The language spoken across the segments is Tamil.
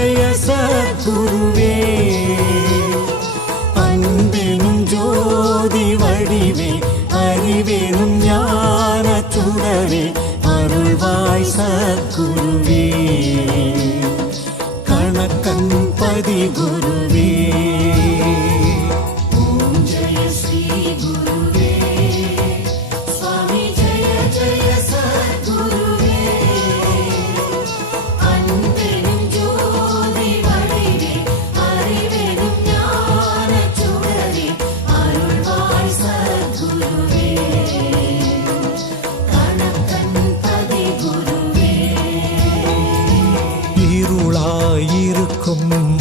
ஜெய சத்குருவே அன்பெனும் ஜோதி வடிவே அறிவெனும் ஞான சுடரே அருள்வாய் சத்குருவே கணக்கன் பதி குருவே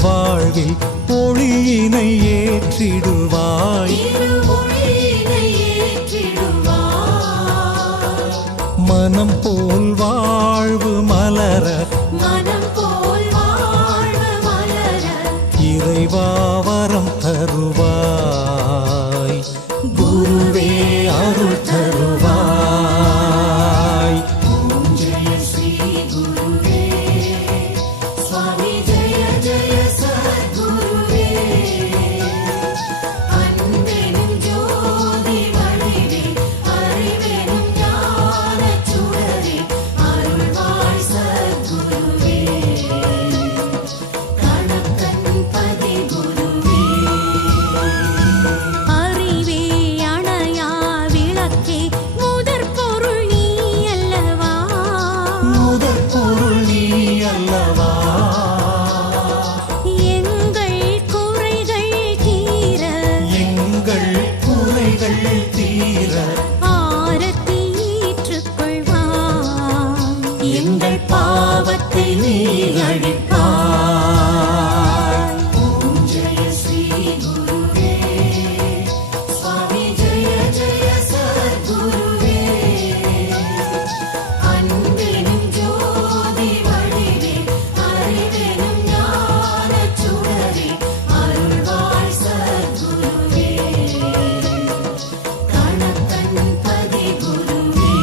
வாழ்வில் ஒளியினை ஏற்றிடுவாய் மனம் போல் வாழ்வு மலர இறைவாவரம் தருவாய் குருவே அருள் தருவாய் எங்கள் பாவத்தை நீ அழிப்பாய். ஓம் ஜெய ஸ்ரீ குருவே சுவாமி ஜெய ஜெய சத்குருவே அன்பெனும் ஜோதி வடிவே அறிவெனும் ஞான சுடரே அருள்வாய் சத்குருவே கணக்கன் பதி குருவே.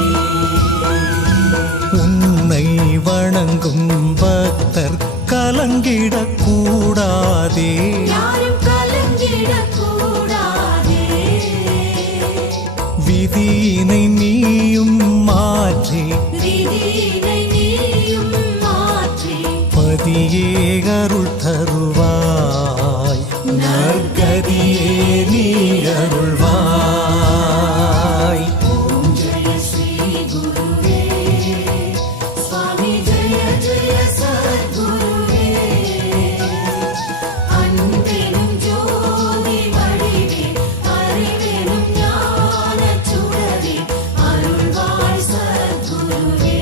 உன்னை வணங்கும் பக்தர் கலங்கிடக் கூடாதே, யாரும் கலங்கிடக் கூடாதே. விதியினை நீயும் மாற்றி பதியே அருள் தருவாய், நற்கதியே நீ அருள்வாய். ஓம் ஜெய ஸ்ரீ குருவே சுவாமி ஜெய ஜெய சத்குருவே அன்பெனும் ஜோதி வடிவே அறிவெனும் ஞான சுடரே அருள்வாய் சத்குருவே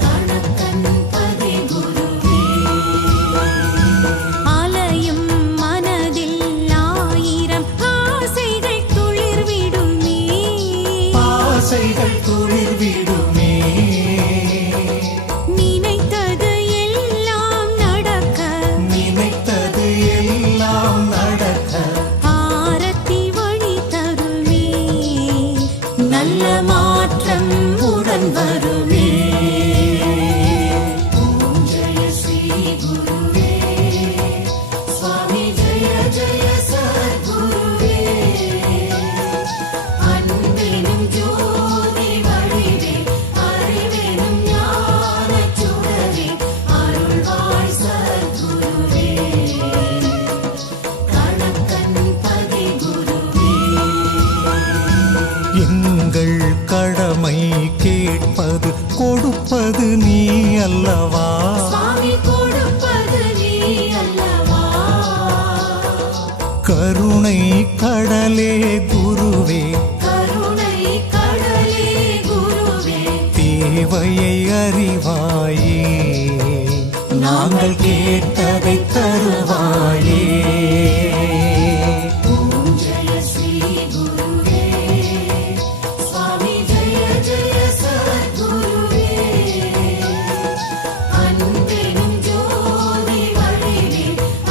கணக்கன் பதி குருவே. அலையும் மனதில் ஆயிரம் ஆசைகள் துளிர்விடுமே, ஆசைகள் துளிர்விடுமே, நினைத்தது எல்லாம் நடக்க நினைத்தது எல்லாம் நடக்க ஆரத்தி வழி தருமே, நல்ல மாற்றம் உடன் வருமே. ஓம் ஜெய ஸ்ரீ குருவே சுவாமி ஜெய ஜெய சத்குருவே அன்பெனும் ஜோதி வடிவே அறிவெனும் ஞான சுடரே அருள்வாய் சத்குருவே கணக்கன் பதி குருவே. எங்கள் கடமை கேட்பது கொடுப்பது நீ அல்லவா, சுவாமி கொடுப்பது நீ அல்லவா. கருணை கடலே குருவே, கருணை கடலே குருவே தேவையை அறிவாயே, நாங்கள் கேட்டதை தருவாயே. ஓம் ஜெய ஸ்ரீ குருவே சுவாமி ஜெய ஜெய சத்குருவே அன்பெனும் ஜோதி வடிவே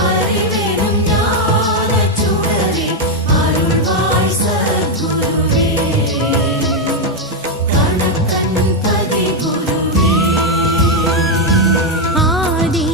அறிவெனும் ஞான சுடரே அருள்வாய் சத்குருவே கணக்கன் பதி குருவே. ஆதி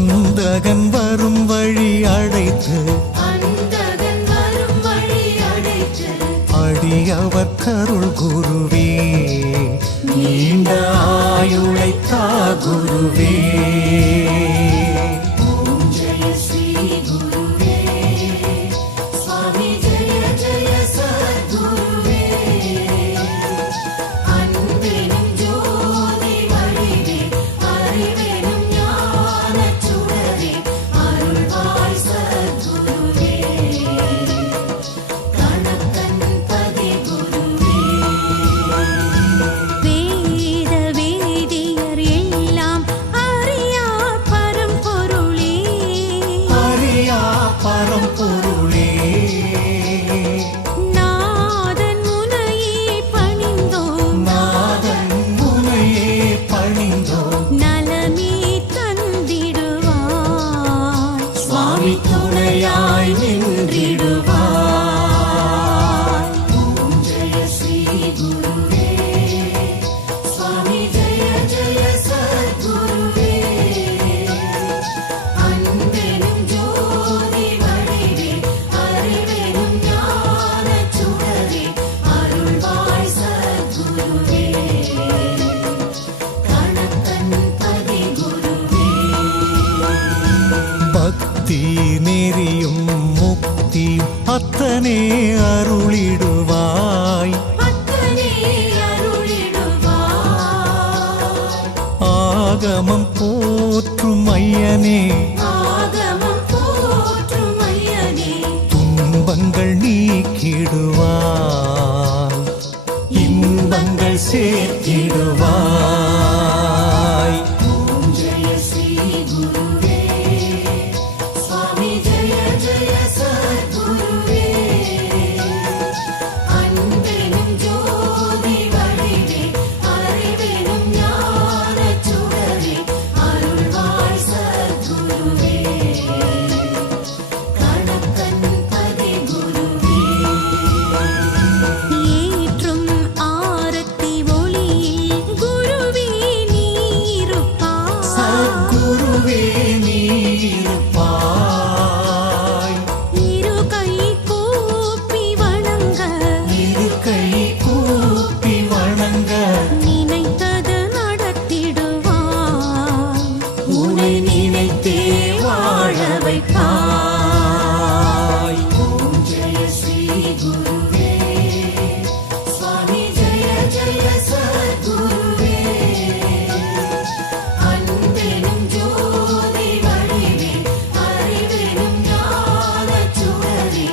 அந்தகன் வரும் வழி அடைத்து அந்தகன் வரும் வழி அடைத்து அடியவர் கருள் குருவே நீண்ட ஆயுளை தா குருவே ஓம் ஜெய ஸ்ரீ குருவே சுவாமி ஜெய ஜெய சத்குருவே அன்பெனும் ஜோதி வடிவே அறிவெனும் ஞானச் சுடரே அருள்வாய் சத்குருவே கணக்கன் பதி குருவே வேத வேதியர் எல்லாம் அறியா பரம்பொருளே அறியா பரம்பொருளே நாதன் முனையே பணிந்தோம் நாதன் முனையே பணிந்தோம் நலமே தந்திடுவாய் சுவாமி துணையாய் நின்றிடுவாய் ஓம் ஜெய ஸ்ரீ குருவே சுவாமி ஜெய ஜெய சத்குருவே அன்பெனும் ஜோதி வடிவே அறிவெனும் ஞானச் சுடரே அருள்வாய் சத்குருவே கணக்கன் பதி குருவே பக்தி நெறியும் முக்தி அத்தனே அருளிடுவாய் அத்தனே அருளிடுவாய் ஆகமம் போற்றும் ஐயனே ஆகமம் போற்றும் ஐயனே துன்பங்கள் நீக்கிடுவாய் இன்பங்கள் சேர்த்திடுவாய் ஓம் ஜெய ஸ்ரீ குருவே சுவாமி ஜெய ஜெய சத்குருவே அன்பெனும் ஜோதி வடிவே அறிவெனும் ஞானச் சுடரே அருள்வாய் சத்குருவே கணக்கன் பதி குருவே ஏற்றும் ஆரத்தி ஒளியில் குருவே நீருப்பாய் சத்குருவே நீருப்பாய் இரு கை கூப்பி வணங்க இரு கை கூப்பி வணங்க நினைத்தது நடத்திடுவாய் உனை நினைத்தே வாழ வைப்பாய் ஓம் ஜெய ஸ்ரீ குருவே சுவாமி ஜெய ஜெய சத்குருவே அன்பெனும் ஜோதி வடிவே அறிவெனும் ஞானச் சுடரே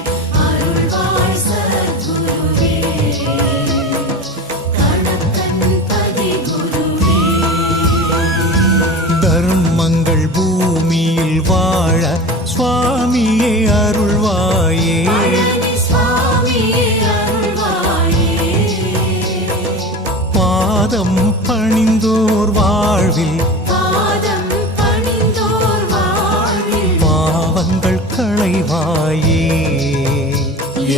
அருள்வாய் சத்குருவே கணக்கன் பதி குருவே தர்மங்கள் பூமியில் வாழ சுவாமியே அருள்வாயே பழனி சுவாமியே அருள்வாயே பாதம் பணிந்தோர் வாழ்வில் பாதம் பணிந்தோர் வாழ்வில் பாவங்கள் களைவாயே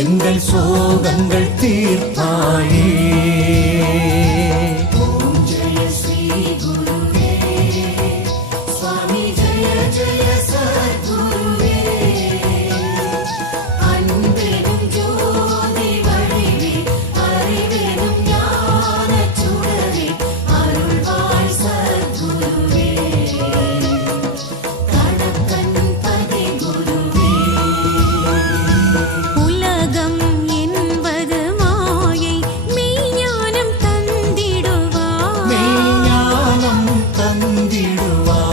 எங்கள் சோகங்கள் தீர்ப்பாயே ஓம் ஜெய ஸ்ரீ குருவே சுவாமி ஜெய ஜெய சத்குருவே அன்பெனும் ஜோதி வடிவே அறிவெனும் ஞானச் சுடரே அருள்வாய் சத்குருவே கணக்கன் பதி குருவே உலகம் என்பது மாயை மெய்ஞானம் தந்திடுவாய் மெய்ஞானம்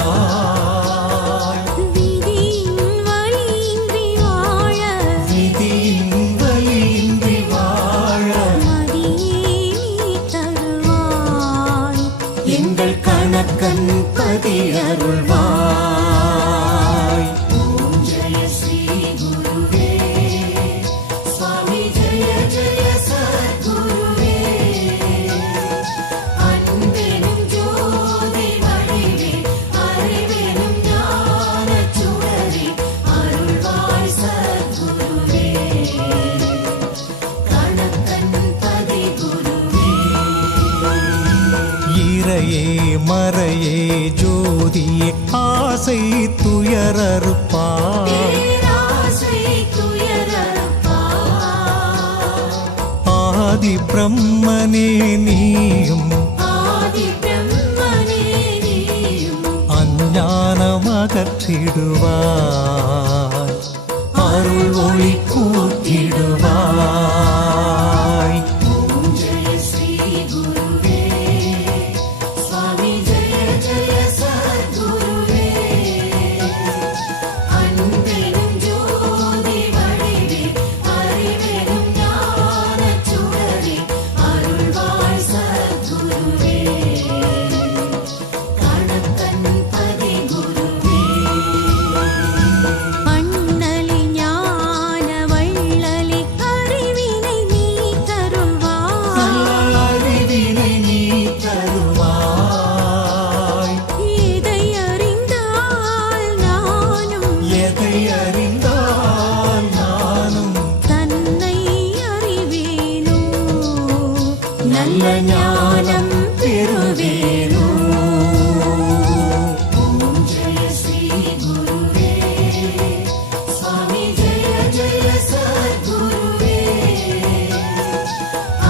தந்திடுவாய் விதியின் வழியின்றி வாழ விதியின் வலியின்றி வாழ மதியே நீ தருவாய் எங்கள் கணக்கன் பதி அருள்வாய் ஓம் ஜெய ஸ்ரீ குருவே சுவாமி ஜெய ஜெய சத்குருவே அன்பெனும் ஜோதி வடிவே அறிவெனும் ஞானச் சுடரே அருள்வாய் சத்குருவே கணக்கன் பதி குருவே இறையே மறையே ஜோ ஜோதியே ஆசை துயரறுப்பாய். பேராசை துயரறுப்பாய். ஆதி பிரம்மனே நீயும் ஆதி பிரம்மனே நீயும் அஞ்ஞானம் அகற்றிடுவாய். அருள் ஒளி கூட்டிடுவாய். ஓம் ஜெய ஸ்ரீ குருவே சுவாமி ஜெய ஜெய சத்குருவே அன்பெனும் ஜோதி வடிவே அறிவெனும் ஞானச் சுடரே அருள்வாய் சத்குருவே கணக்கன் பதி குருவே அண்ணலி ஞான வள்ளலி அறிவினை நீ தருள்வாய். அறிவினை நீ தருவாய். எதை அறிந்தால் நானும் எதை அறிந்தால் நானும் தன்னை அறிவேனோ. நல்ல ஞானம் பெறுவேனோ. ஓம் ஜெய ஸ்ரீ குருவே சுவாமி ஜெய ஜெய சத்குருவே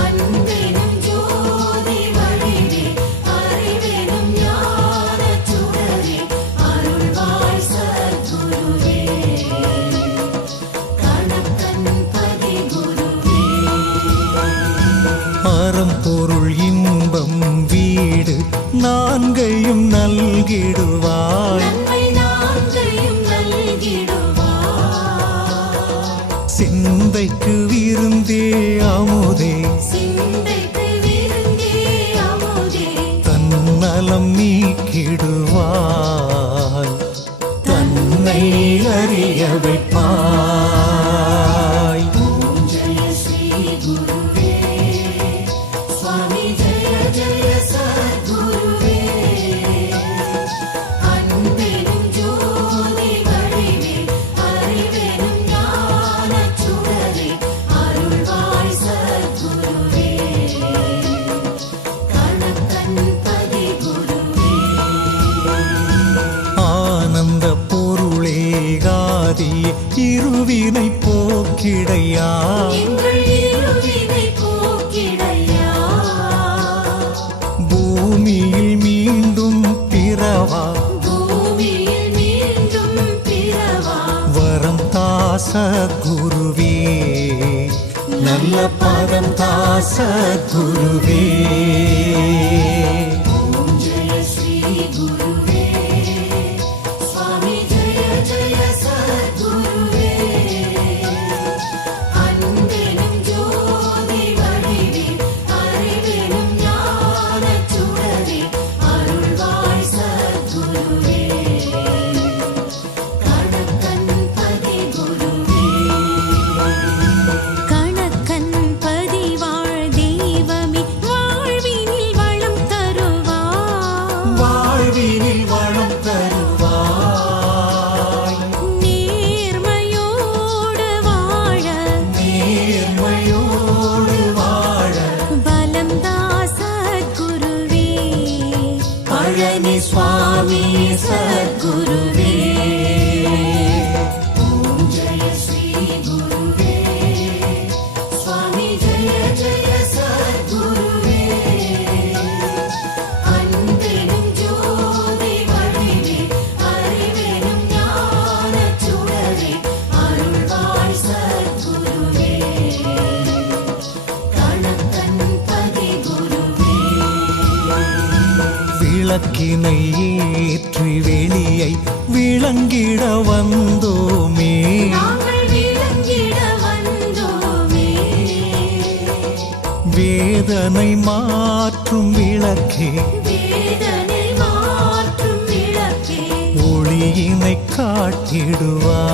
அன்பெனும் ஜோதி வடிவே அறிவெனும் ஞானச் சுடரே அருள்வாய் சத்குருவே கணக்கன் பதி குருவே அறம் பொருள் இன்பம் வீடு நான்கையும் நல்கிடுவாய். நன்மை நான்கையும் நல்கிடுவாய். சிந்தைக்கு விருந்தே அமுதே சிந்தைக்கு விருந்தே அமுதே தன்னலம் நீக்கிடுவாய். தன்னை அறிய வைப்பாய். ஓம் ஜெய ஸ்ரீ குருவே சுவாமி ஜெய ஜெய சத்குருவே அன்பெனும் ஜோதி வடிவே அறிவெனும் ஞானச் சுடரே அருள்வாய் சத்குருவே கணக்கன் பதி குருவே ஆனந்த பொருளே காதி இருவினை போக்கிடையா. எங்கள் இருவினை போக்கிடையா பூமியில் மீண்டும் பிறவா பூமியில் மீண்டும் பிறவா வரம் தாச குருவே நல்ல பதம் தாச குருவே. ஓம் ஜெய ஸ்ரீ குருவே சுவாமி ஜெய ஜெய சத்குருவே அன்பெனும் ஜோதி வடிவே அறிவெனும் ஞானச் சுடரே அருள்வாய் சத்குருவே கணக்கன் பதி குருவே கணக்கன் பதிவாழ் தெய்வமே வாழ்வினில் வளம் தருவாய். வாழ்வினில் வளம் தருவாய். நேர்மையோடு வாழ நேர்மையோடு வாழ பலம் தாசத்குருவே. பழனி சுவாமி சத்குருவே. ஓம் ஜெய ஸ்ரீ குருவே சுவாமி ஜெய ஜெய சத்குருவே அன்பெனும் ஜோதி வடிவே அறிவெனும் ஞானச் சுடரே அருள்வாய் சத்குருவே கணக்கன் பதி குருவே விளக்கினை ஏற்றி வெளியை விளங்கிட வந்தோமே. நாங்கள் விளங்கிட வந்தோமே வேதனை மாற்றும் விளக்கே வேதனை மாற்றும் விளக்கே ஒளியினை காட்டிடுவாய்.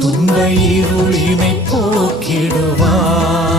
துன்ப இருளினை போக்கிடுவாய்.